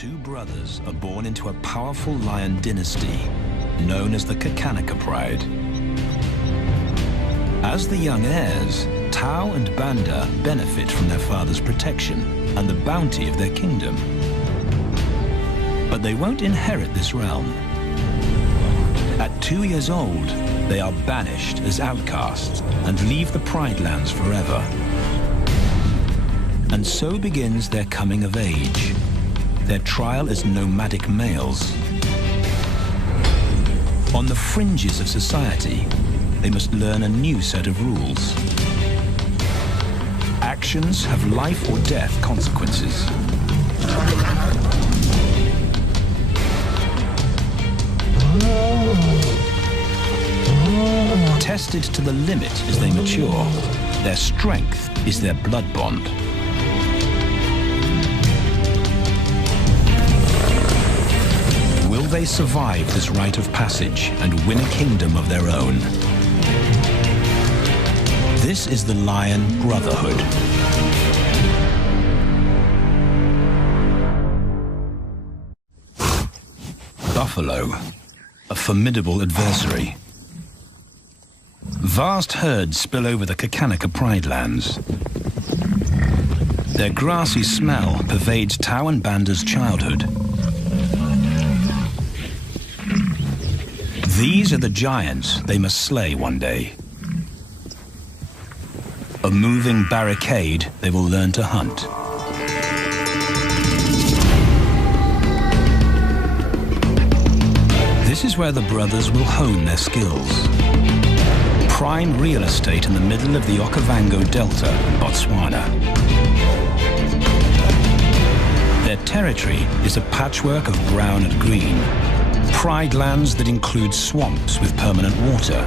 Two brothers are born into a powerful lion dynasty known as the Kakanaka Pride. As the young heirs, Tau and Banda benefit from their father's protection and the bounty of their kingdom. But they won't inherit this realm. At 2 years old, they are banished as outcasts and leave the Pride lands forever. And so begins their coming of age, their trial as nomadic males. On the fringes of society, they must learn a new set of rules. Actions have life or death consequences. Tested to the limit as they mature, their strength is their blood bond. Will they survive this rite of passage and win a kingdom of their own? This is the Lion Brotherhood. Buffalo, a formidable adversary. Vast herds spill over the Kakanaka Pride lands. Their grassy smell pervades Tau and Banda's childhood. These are the giants they must slay one day. A moving barricade they will learn to hunt. This is where the brothers will hone their skills. Prime real estate in the middle of the Okavango Delta, Botswana. Their territory is a patchwork of brown and green. Pride lands that include swamps with permanent water.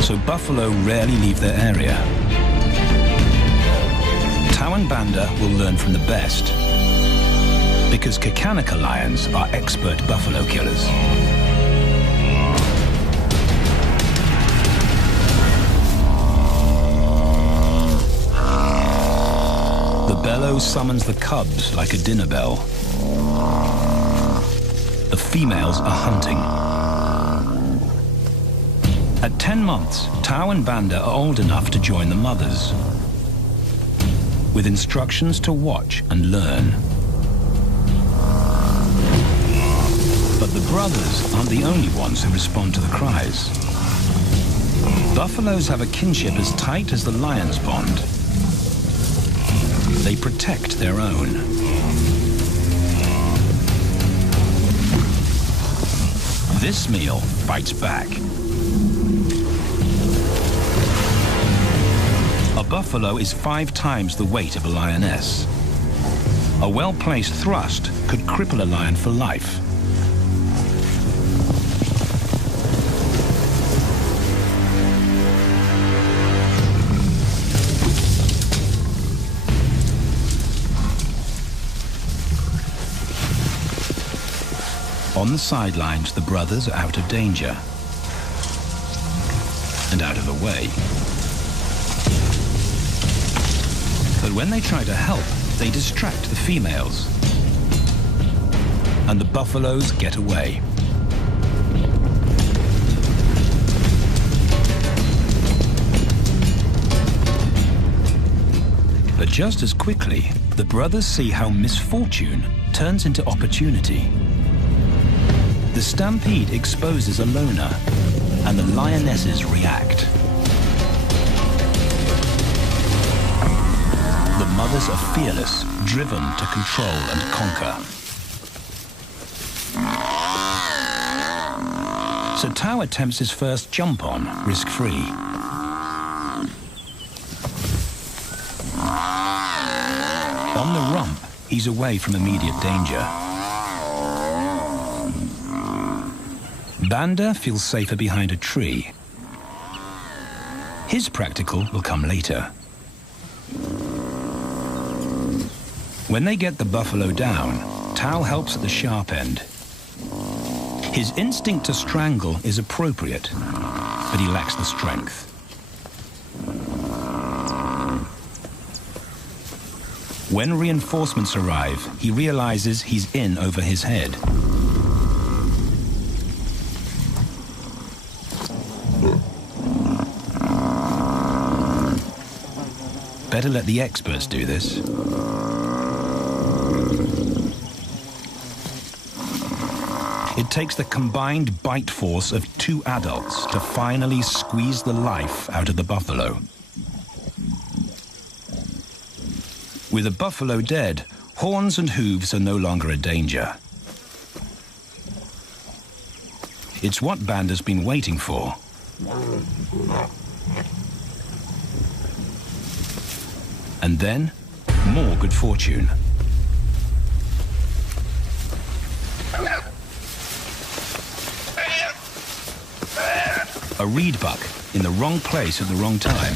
So buffalo rarely leave their area. Tau and Banda will learn from the best, because Kakanaka lions are expert buffalo killers. The bellow summons the cubs like a dinner bell. The females are hunting. At 10 months, Tau and Banda are old enough to join the mothers, with instructions to watch and learn. But the brothers aren't the only ones who respond to the cries. Buffaloes have a kinship as tight as the lions' bond. They protect their own. This meal fights back. A buffalo is 5 times the weight of a lioness. A well-placed thrust could cripple a lion for life. On the sidelines, the brothers are out of danger and out of the way. But when they try to help, they distract the females, and the buffaloes get away. But just as quickly, the brothers see how misfortune turns into opportunity. The stampede exposes a loner, and the lionesses react. The mothers are fearless, driven to control and conquer. So Tau attempts his first jump on, risk-free. On the rump, he's away from immediate danger. Banda feels safer behind a tree. His practical will come later. When they get the buffalo down, Tau helps at the sharp end. His instinct to strangle is appropriate, but he lacks the strength. When reinforcements arrive, he realizes he's in over his head. Better let the experts do this. It takes the combined bite force of 2 adults to finally squeeze the life out of the buffalo. With the buffalo dead, horns and hooves are no longer a danger. It's what Banda's been waiting for. And then, more good fortune. A reed buck in the wrong place at the wrong time.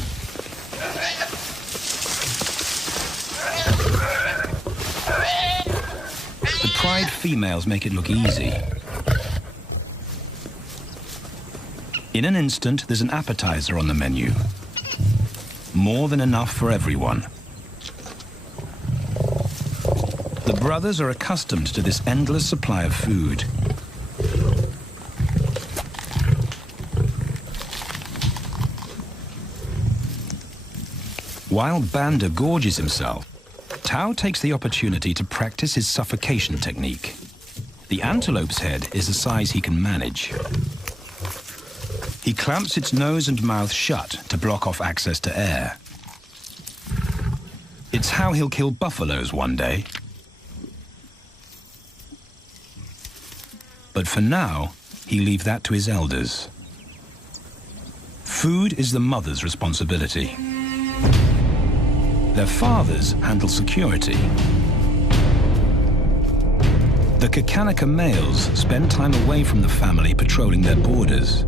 The pride females make it look easy. In an instant, there's an appetizer on the menu. More than enough for everyone. The brothers are accustomed to this endless supply of food. While Banda gorges himself, Tao takes the opportunity to practice his suffocation technique. The antelope's head is a size he can manage. He clamps its nose and mouth shut to block off access to air. It's how he'll kill buffaloes one day. But for now, he leaves that to his elders. Food is the mother's responsibility. Their fathers handle security. The Kakanaka males spend time away from the family patrolling their borders.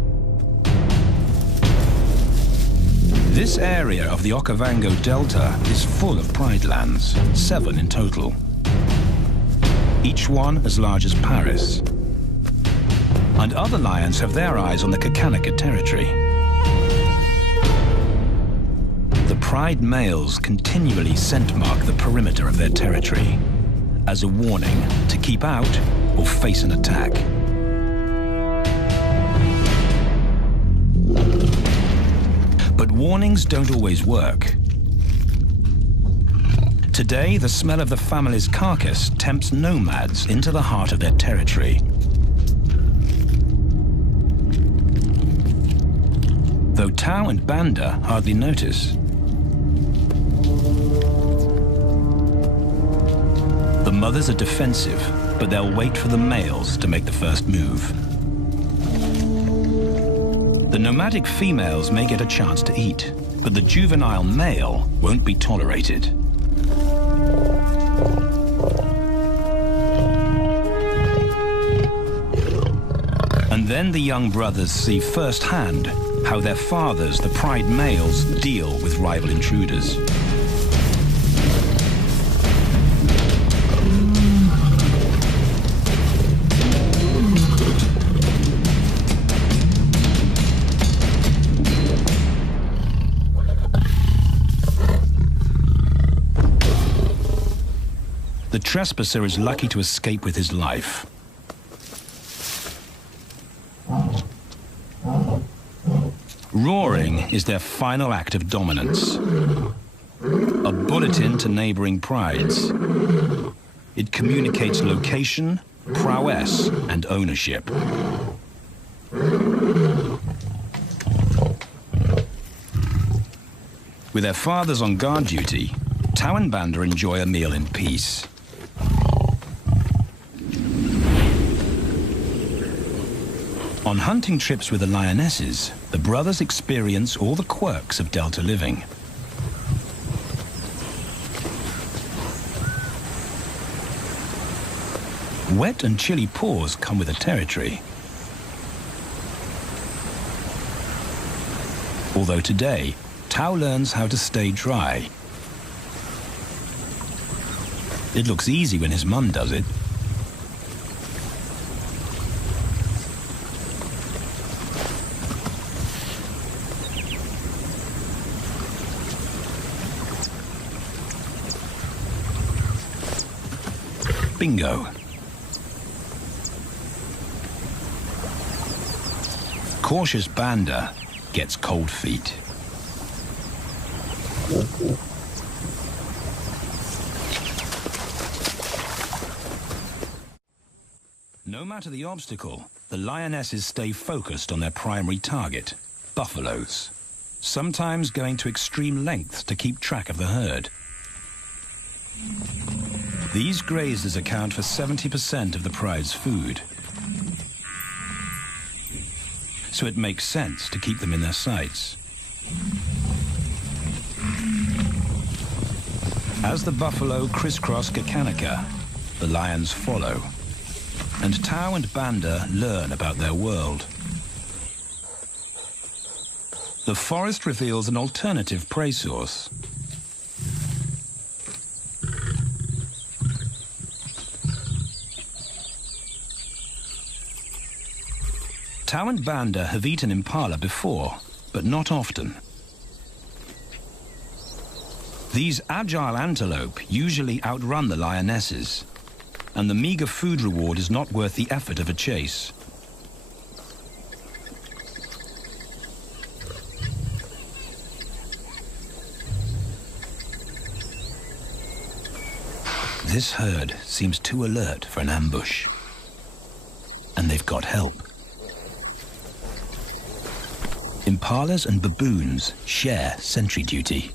This area of the Okavango Delta is full of pride lands, 7 in total. Each one as large as Paris. And other lions have their eyes on the Kakanaka territory. The pride males continually scent mark the perimeter of their territory as a warning to keep out or face an attack. But warnings don't always work. Today, the smell of the family's carcass tempts nomads into the heart of their territory. Though Tao and Banda hardly notice. The mothers are defensive, but they'll wait for the males to make the first move. The nomadic females may get a chance to eat, but the juvenile male won't be tolerated. And then the young brothers see firsthand how their fathers, the pride males, deal with rival intruders. The trespasser is lucky to escape with his life. Roaring is their final act of dominance. A bulletin to neighboring prides. It communicates location, prowess, and ownership. With their fathers on guard duty, Tao and Banda enjoy a meal in peace. On hunting trips with the lionesses, the brothers experience all the quirks of Delta living. Wet and chilly paws come with the territory. Although today, Tao learns how to stay dry. It looks easy when his mum does it. Bingo. Cautious Banda gets cold feet. No matter the obstacle, the lionesses stay focused on their primary target, buffaloes, sometimes going to extreme lengths to keep track of the herd. These grazers account for 70% of the pride's food, so it makes sense to keep them in their sights. As the buffalo crisscross Kakanaka, the lions follow, and Tau and Banda learn about their world. The forest reveals an alternative prey source. Tau and Banda have eaten impala before, but not often. These agile antelope usually outrun the lionesses, and the meager food reward is not worth the effort of a chase. This herd seems too alert for an ambush, and they've got help. Impalas and baboons share sentry duty.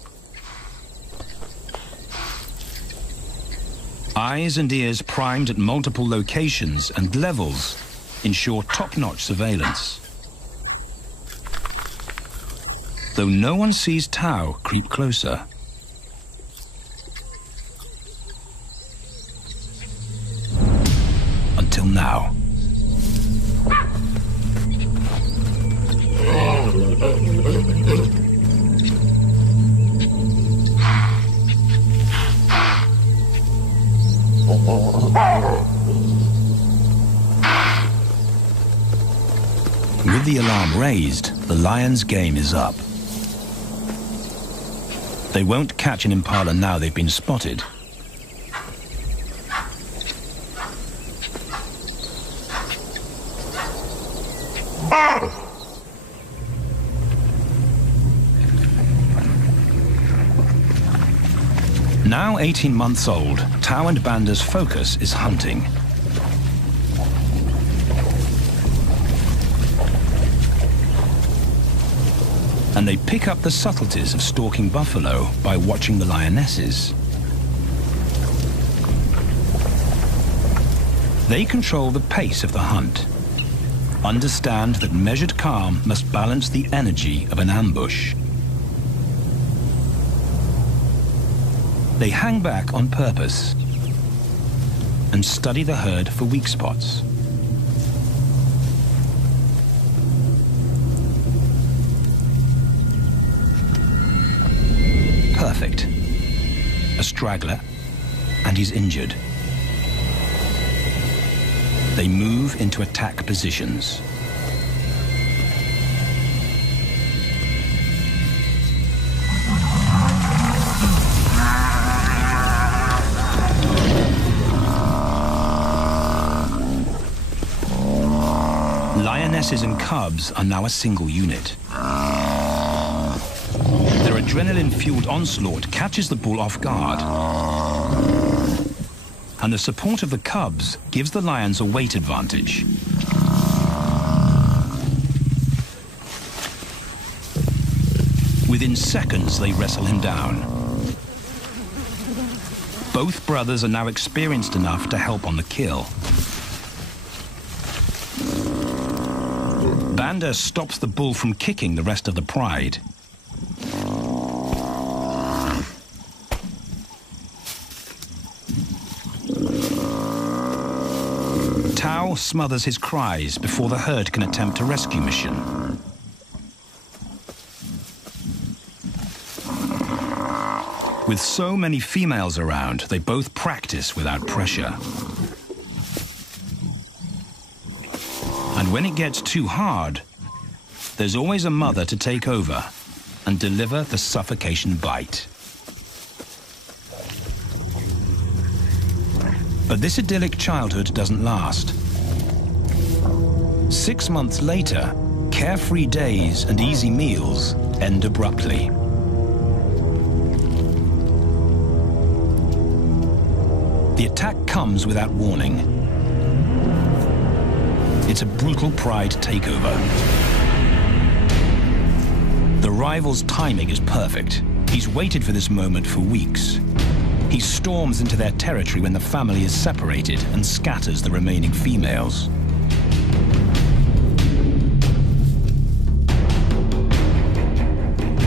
Eyes and ears primed at multiple locations and levels ensure top-notch surveillance. Though no one sees Tau creep closer. Until now. With the alarm raised, the lions' game is up. They won't catch an impala now they've been spotted. Now 18 months old, Tau and Banda's focus is hunting. And they pick up the subtleties of stalking buffalo by watching the lionesses. They control the pace of the hunt, understand that measured calm must balance the energy of an ambush. They hang back on purpose and study the herd for weak spots. Perfect. A straggler, and he's injured. They move into attack positions. Lionesses and cubs are now a single unit. Their adrenaline-fueled onslaught catches the bull off guard. And the support of the cubs gives the lions a weight advantage. Within seconds, they wrestle him down. Both brothers are now experienced enough to help on the kill. Banda stops the bull from kicking the rest of the pride. Tau smothers his cries before the herd can attempt a rescue mission. With so many females around, they both practice without pressure. And when it gets too hard, there's always a mother to take over and deliver the suffocation bite. But this idyllic childhood doesn't last. 6 months later, carefree days and easy meals end abruptly. The attack comes without warning. It's a brutal pride takeover. The rival's timing is perfect. He's waited for this moment for weeks. He storms into their territory when the family is separated and scatters the remaining females.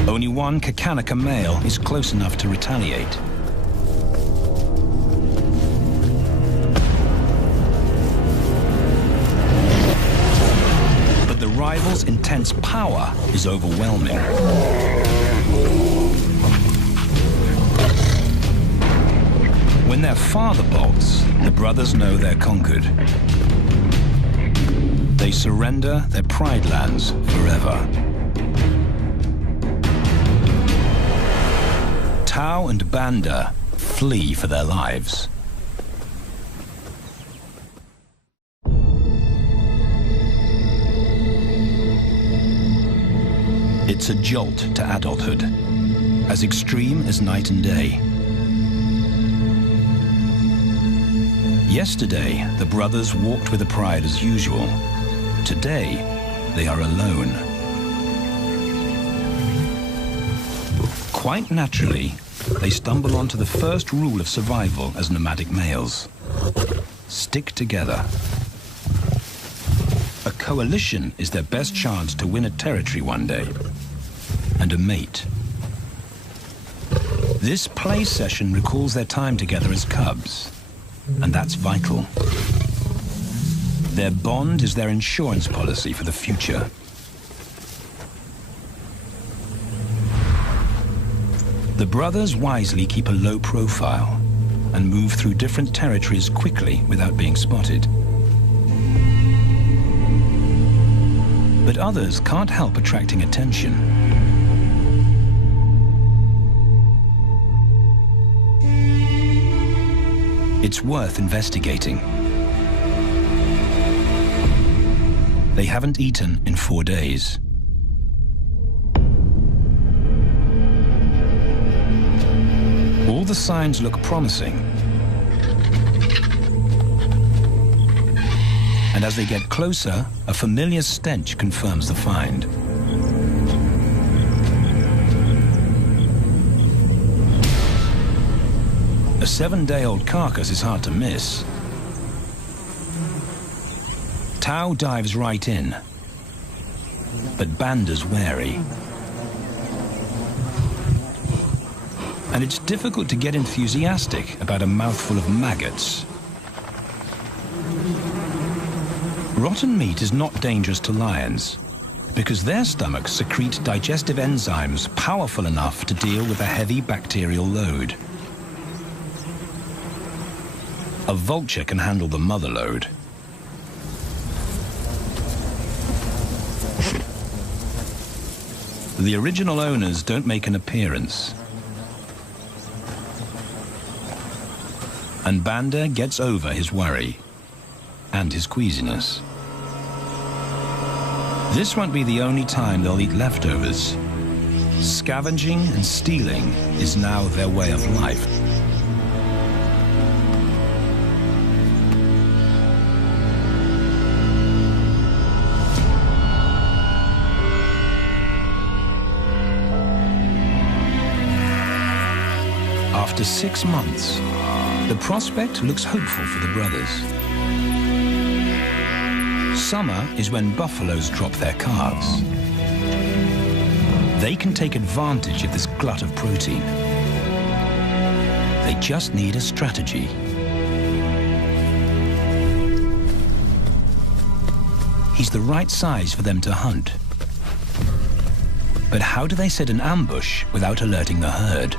Only one Kakanaka male is close enough to retaliate. But the rival's intense power is overwhelming. When their father bolts, the brothers know they're conquered. They surrender their pride lands forever. Tau and Banda flee for their lives. It's a jolt to adulthood, as extreme as night and day. Yesterday, the brothers walked with the pride as usual. Today, they are alone. Quite naturally, they stumble onto the first rule of survival as nomadic males. Stick together. A coalition is their best chance to win a territory one day, and a mate. This play session recalls their time together as cubs, and that's vital. Their bond is their insurance policy for the future. The brothers wisely keep a low profile and move through different territories quickly without being spotted. But others can't help attracting attention. It's worth investigating. They haven't eaten in 4 days. All the signs look promising. And as they get closer, a familiar stench confirms the find. A 7-day-old carcass is hard to miss. Tau dives right in, but Banda's wary. And it's difficult to get enthusiastic about a mouthful of maggots. Rotten meat is not dangerous to lions, because their stomachs secrete digestive enzymes powerful enough to deal with a heavy bacterial load. A vulture can handle the mother load. The original owners don't make an appearance. And Banda gets over his worry and his queasiness. This won't be the only time they'll eat leftovers. Scavenging and stealing is now their way of life. After 6 months, the prospect looks hopeful for the brothers. Summer is when buffaloes drop their calves. They can take advantage of this glut of protein. They just need a strategy. He's the right size for them to hunt. But how do they set an ambush without alerting the herd?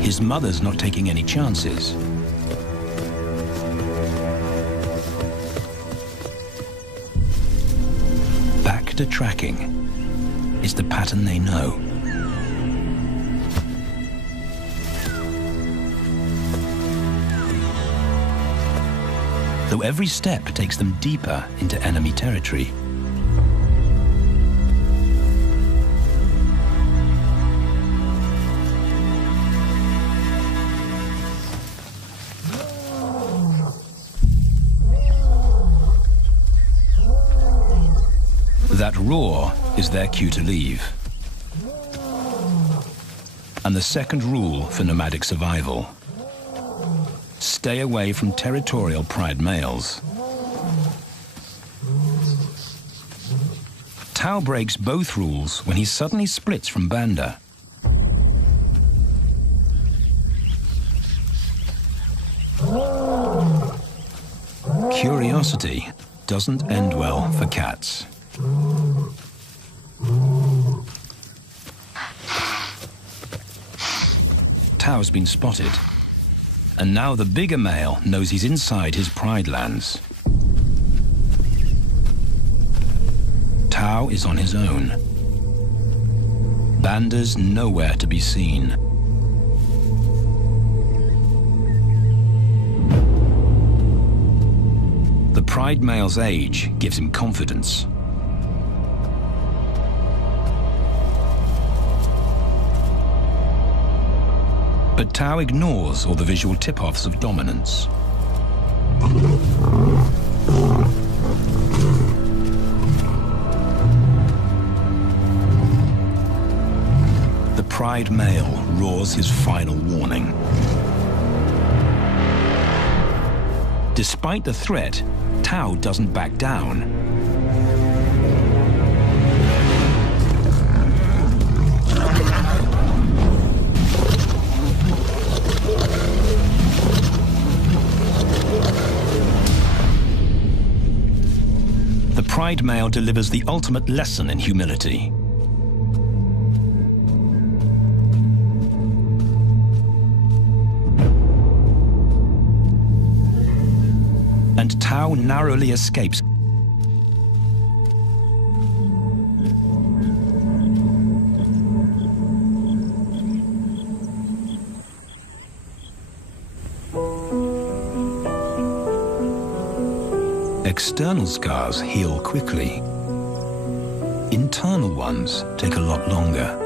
His mother's not taking any chances. Back to tracking is the pattern they know. though every step takes them deeper into enemy territory. That roar is their cue to leave. And the second rule for nomadic survival: stay away from territorial pride males. Tao breaks both rules when he suddenly splits from Banda. Curiosity doesn't end well for cats. Tao's been spotted, and now the bigger male knows he's inside his pride lands. Tao is on his own. Banda's nowhere to be seen. The pride male's age gives him confidence. But Tao ignores all the visual tip-offs of dominance. The pride male roars his final warning. Despite the threat, Tao doesn't back down. The pride male delivers the ultimate lesson in humility. And Tao narrowly escapes. External scars heal quickly. Internal ones take a lot longer.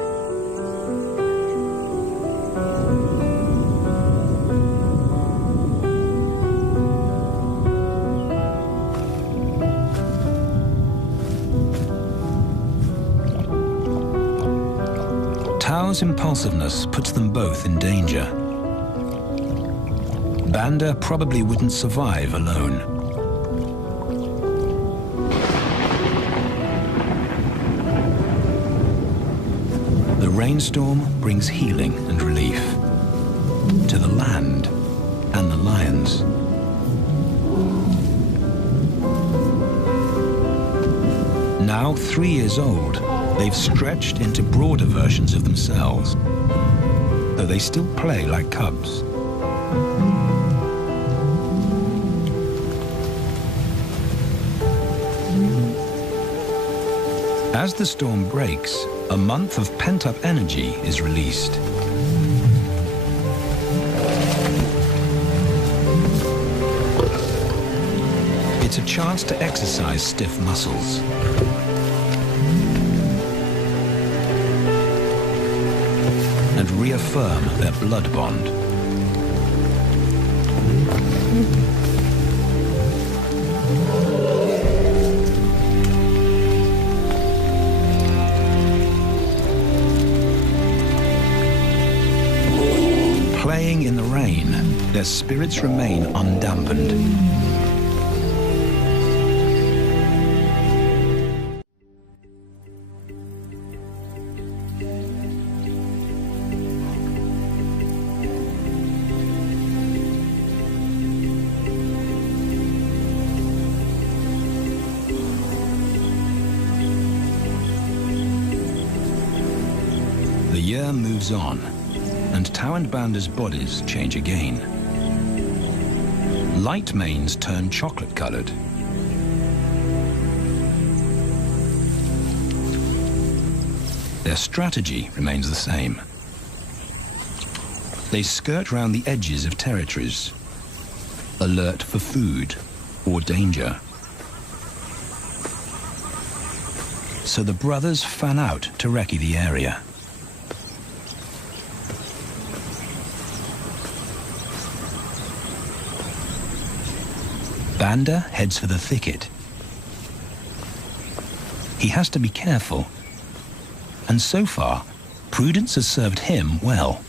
Tao's impulsiveness puts them both in danger. Banda probably wouldn't survive alone. The rainstorm brings healing and relief to the land and the lions. Now 3 years old, they've stretched into broader versions of themselves, though they still play like cubs. As the storm breaks, a month of pent-up energy is released. It's a chance to exercise stiff muscles. And reaffirm their blood bond. Playing in the rain, their spirits remain undampened. The year moves on, and Tao and Banda's bodies change again. Light manes turn chocolate-colored. Their strategy remains the same. They skirt round the edges of territories, alert for food or danger. So the brothers fan out to recce the area. Banda heads for the thicket. He has to be careful, and so far, prudence has served him well.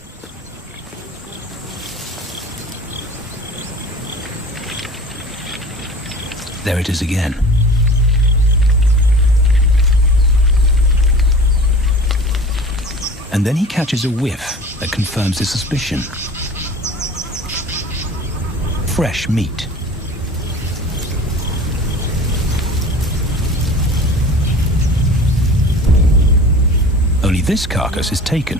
There it is again. And then he catches a whiff that confirms his suspicion. Fresh meat. Only this carcass is taken.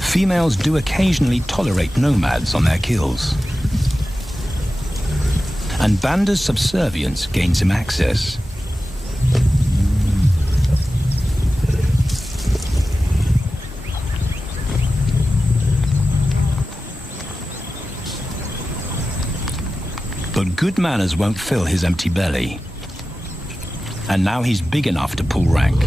Females do occasionally tolerate nomads on their kills. And Banda's subservience gains him access. But good manners won't fill his empty belly. And now he's big enough to pull rank.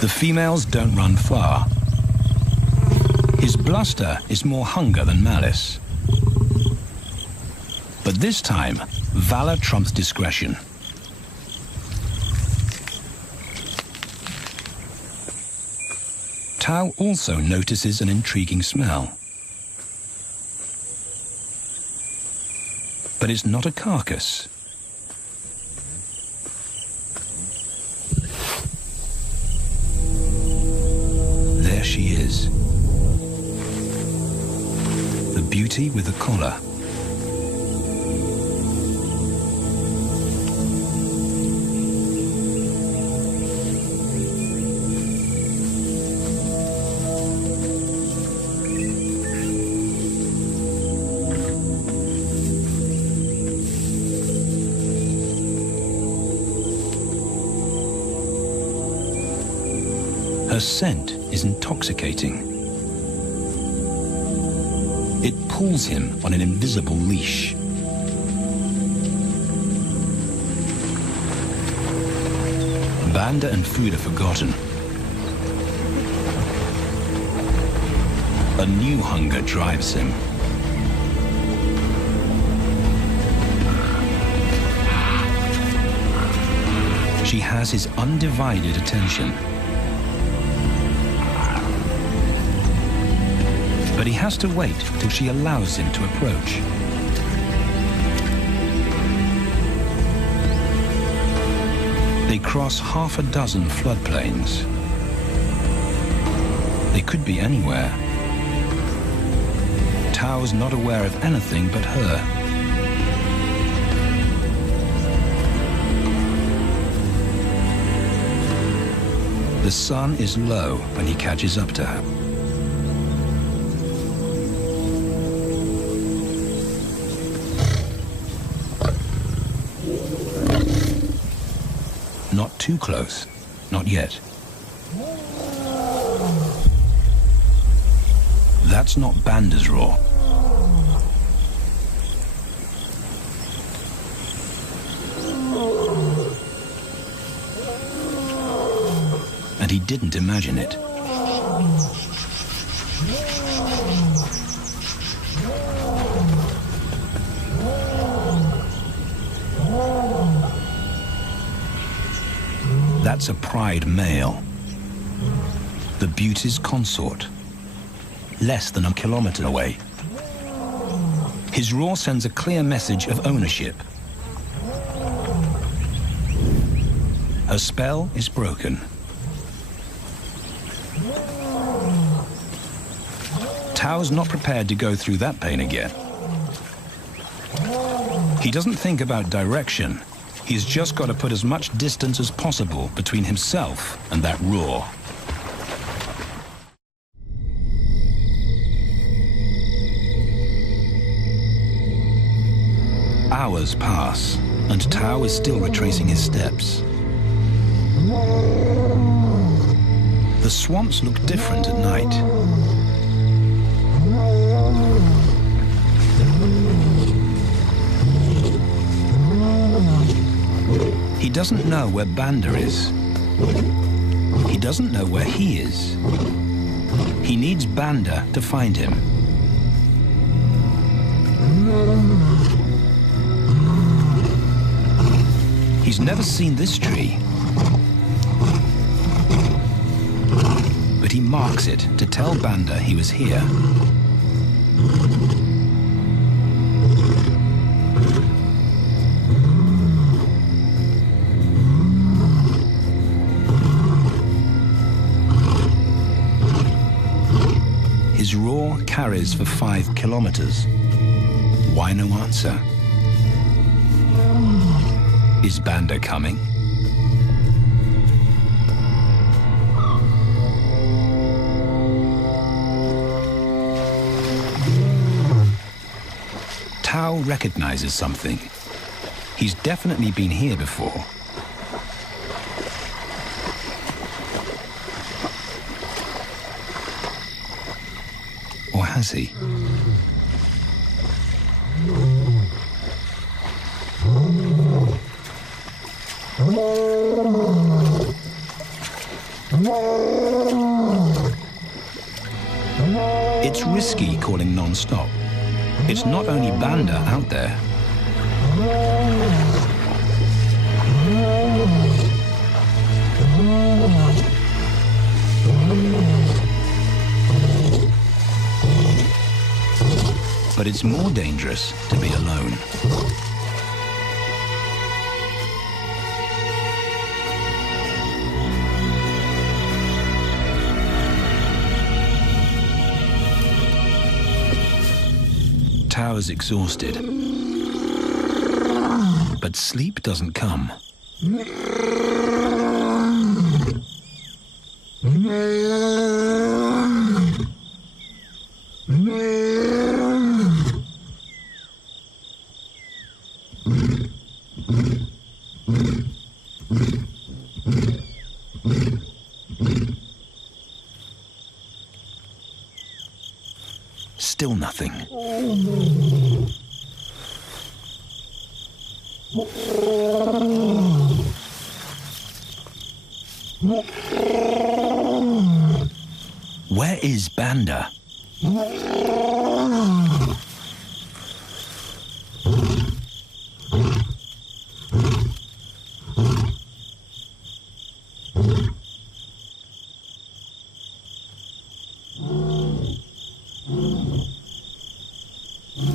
The females don't run far. His bluster is more hunger than malice. But this time, valor trumps discretion. Tao also notices an intriguing smell. But it's not a carcass. There she is. The beauty with the collar. Her scent is intoxicating. It pulls him on an invisible leash. Banda and food are forgotten. A new hunger drives him. She has his undivided attention. But he has to wait till she allows him to approach. They cross half a dozen floodplains. They could be anywhere. Tao's not aware of anything but her. The sun is low when he catches up to her. Not too close, not yet. That's not Banda's roar. And he didn't imagine it. That's a pride male. The beauty's consort. Less than a kilometer away. His roar sends a clear message of ownership. Her spell is broken. Tao's not prepared to go through that pain again. He doesn't think about direction. He's just got to put as much distance as possible between himself and that roar. Hours pass, and Tao is still retracing his steps. The swamps look different at night. He doesn't know where Banda is. He doesn't know where he is. He needs Banda to find him. He's never seen this tree, but he marks it to tell Banda he was here. His roar carries for 5 kilometers. Why no answer? Is Banda coming? Tao recognizes something. He's definitely been here before. Or has he? It's risky calling non-stop. It's not only Banda out there. But it's more dangerous to be alone. Tao's exhausted, but sleep doesn't come. Still nothing. Where is Banda?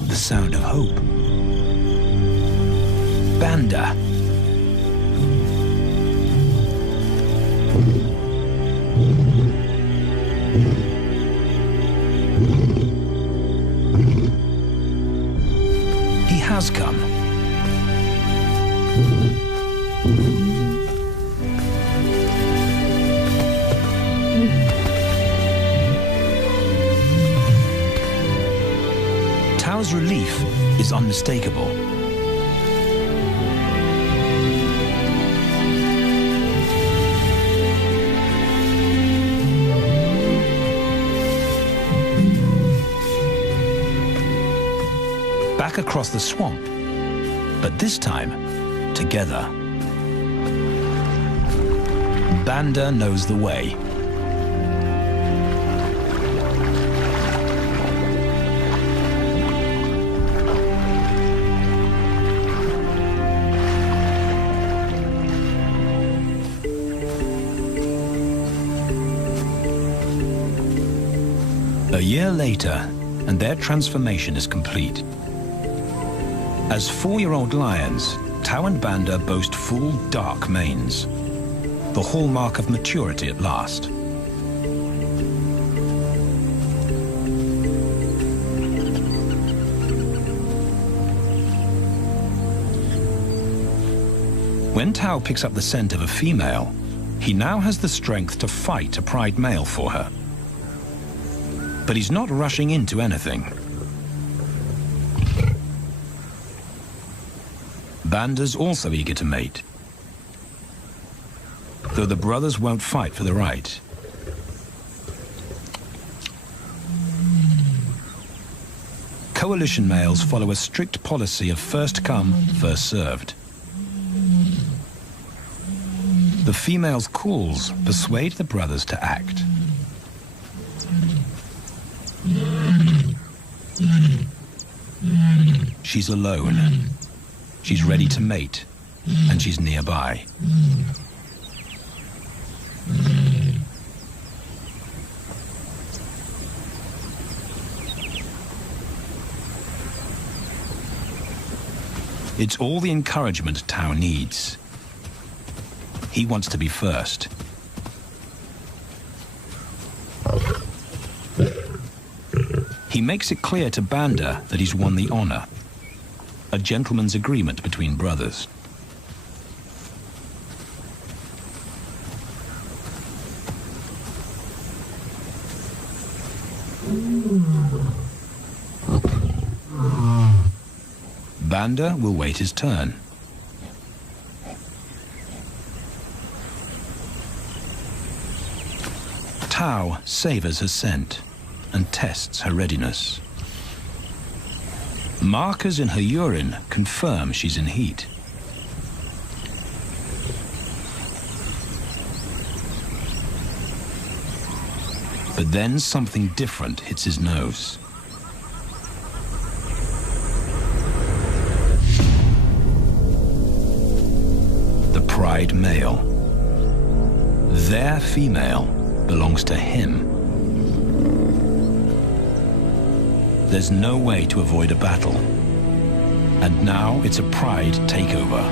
The sound of hope. Banda. He has come. Tao's relief is unmistakable. Back across the swamp, but this time, together. Banda knows the way. A year later, and their transformation is complete. As 4-year-old lions, Tao and Banda boast full, dark manes, the hallmark of maturity at last. When Tao picks up the scent of a female, he now has the strength to fight a pride male for her. But he's not rushing into anything. Banda's also eager to mate, though the brothers won't fight for the right. Coalition males follow a strict policy of first come, first served. The female's calls persuade the brothers to act. She's alone. She's ready to mate, and she's nearby. It's all the encouragement Tao needs. He wants to be first. He makes it clear to Banda that he's won the honor, a gentleman's agreement between brothers. Banda will wait his turn. Tao savors her scent and tests her readiness. Markers in her urine confirm she's in heat. But then something different hits his nose. The pride male. Their female belongs to him. There's no way to avoid a battle. And now it's a pride takeover.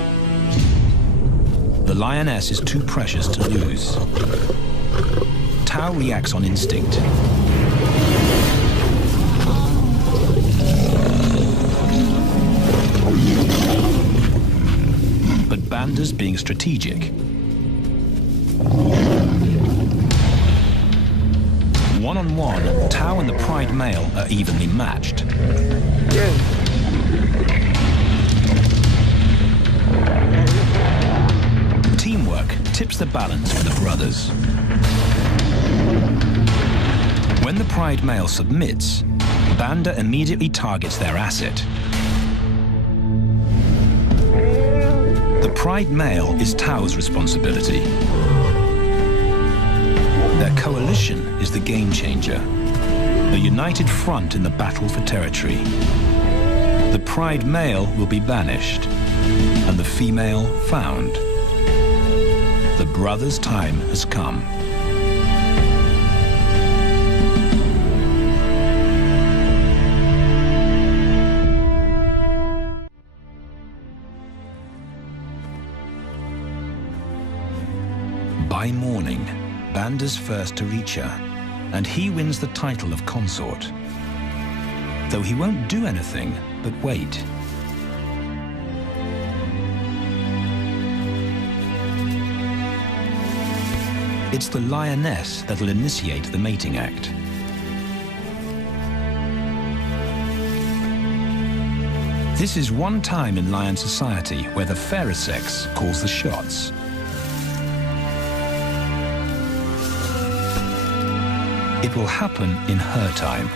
The lioness is too precious to lose. Tao reacts on instinct. But Banda's being strategic. One-on-one, Tao and the pride male are evenly matched. Teamwork tips the balance for the brothers. When the pride male submits, Banda immediately targets their asset. The pride male is Tao's responsibility. Their coalition is the game changer, a united front in the battle for territory. The pride male will be banished, and the female found. The brothers' time has come. By morning, Banda's first to reach her, and he wins the title of consort. Though he won't do anything but wait. It's the lioness that'll initiate the mating act. This is one time in lion society where the fairer sex calls the shots. It will happen in her time,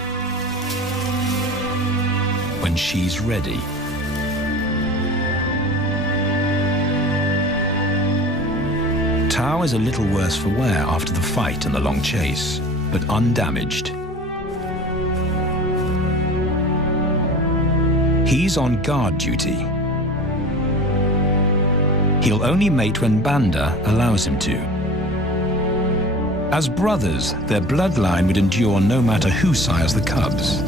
when she's ready. Tao is a little worse for wear after the fight and the long chase, but undamaged. He's on guard duty. He'll only mate when Banda allows him to. As brothers, their bloodline would endure no matter who sires the cubs.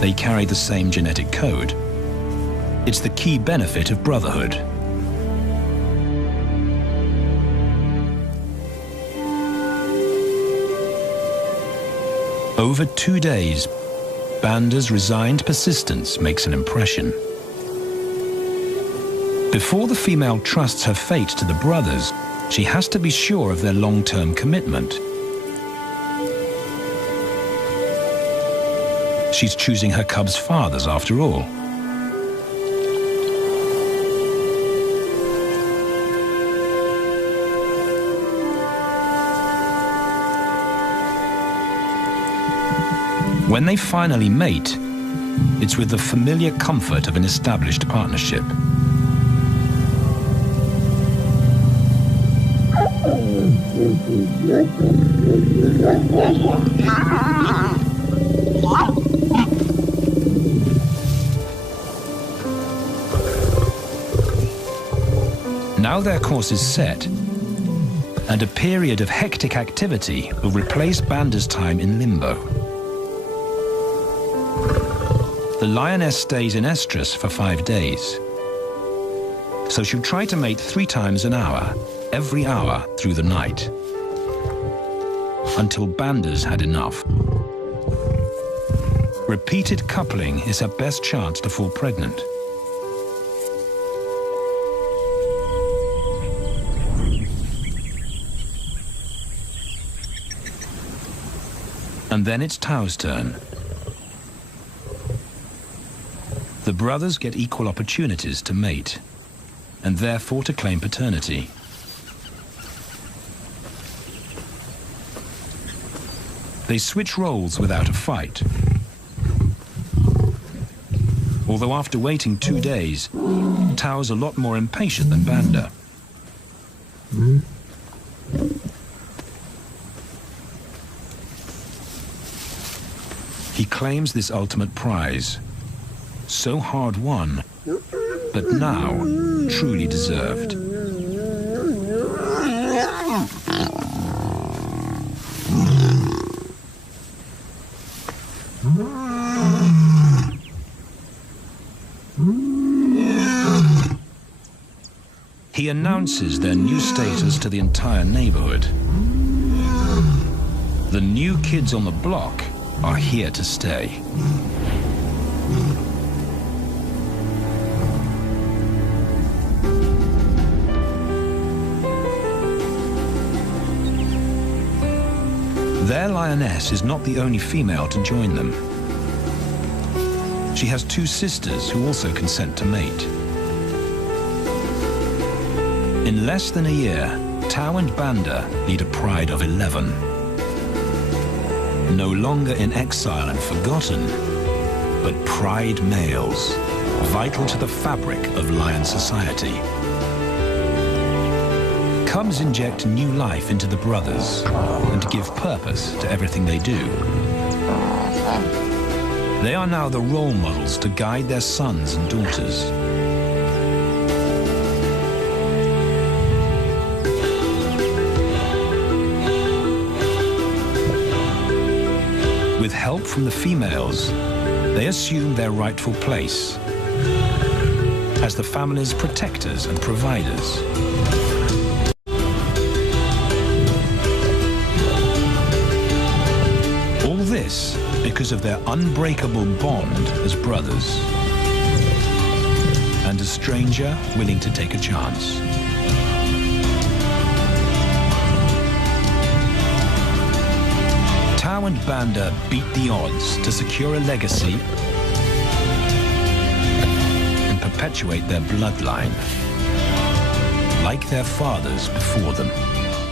They carry the same genetic code. It's the key benefit of brotherhood. Over 2 days, Banda's resigned persistence makes an impression. Before the female trusts her fate to the brothers, she has to be sure of their long-term commitment. She's choosing her cubs' fathers after all. When they finally mate, it's with the familiar comfort of an established partnership. Now their course is set, and a period of hectic activity will replace Banda's time in limbo. The lioness stays in estrus for 5 days, so she'll try to mate 3 times an hour, every hour through the night, until Banda's had enough. Repeated coupling is her best chance to fall pregnant. And then it's Tau's turn. The brothers get equal opportunities to mate, and therefore to claim paternity. They switch roles without a fight. Although after waiting 2 days, Tau's a lot more impatient than Banda. He claims this ultimate prize, so hard won, but now truly deserved. He announces their new status to the entire neighborhood. The new kids on the block are here to stay. Their lioness is not the only female to join them. She has 2 sisters who also consent to mate. In less than a year, Tau and Banda lead a pride of 11. No longer in exile and forgotten, but pride males, vital to the fabric of lion society. Cubs inject new life into the brothers and give purpose to everything they do. They are now the role models to guide their sons and daughters. With help from the females, they assume their rightful place as the family's protectors and providers. All this because of their unbreakable bond as brothers, and a stranger willing to take a chance. Tau and Banda beat the odds to secure a legacy and perpetuate their bloodline, like their fathers before them.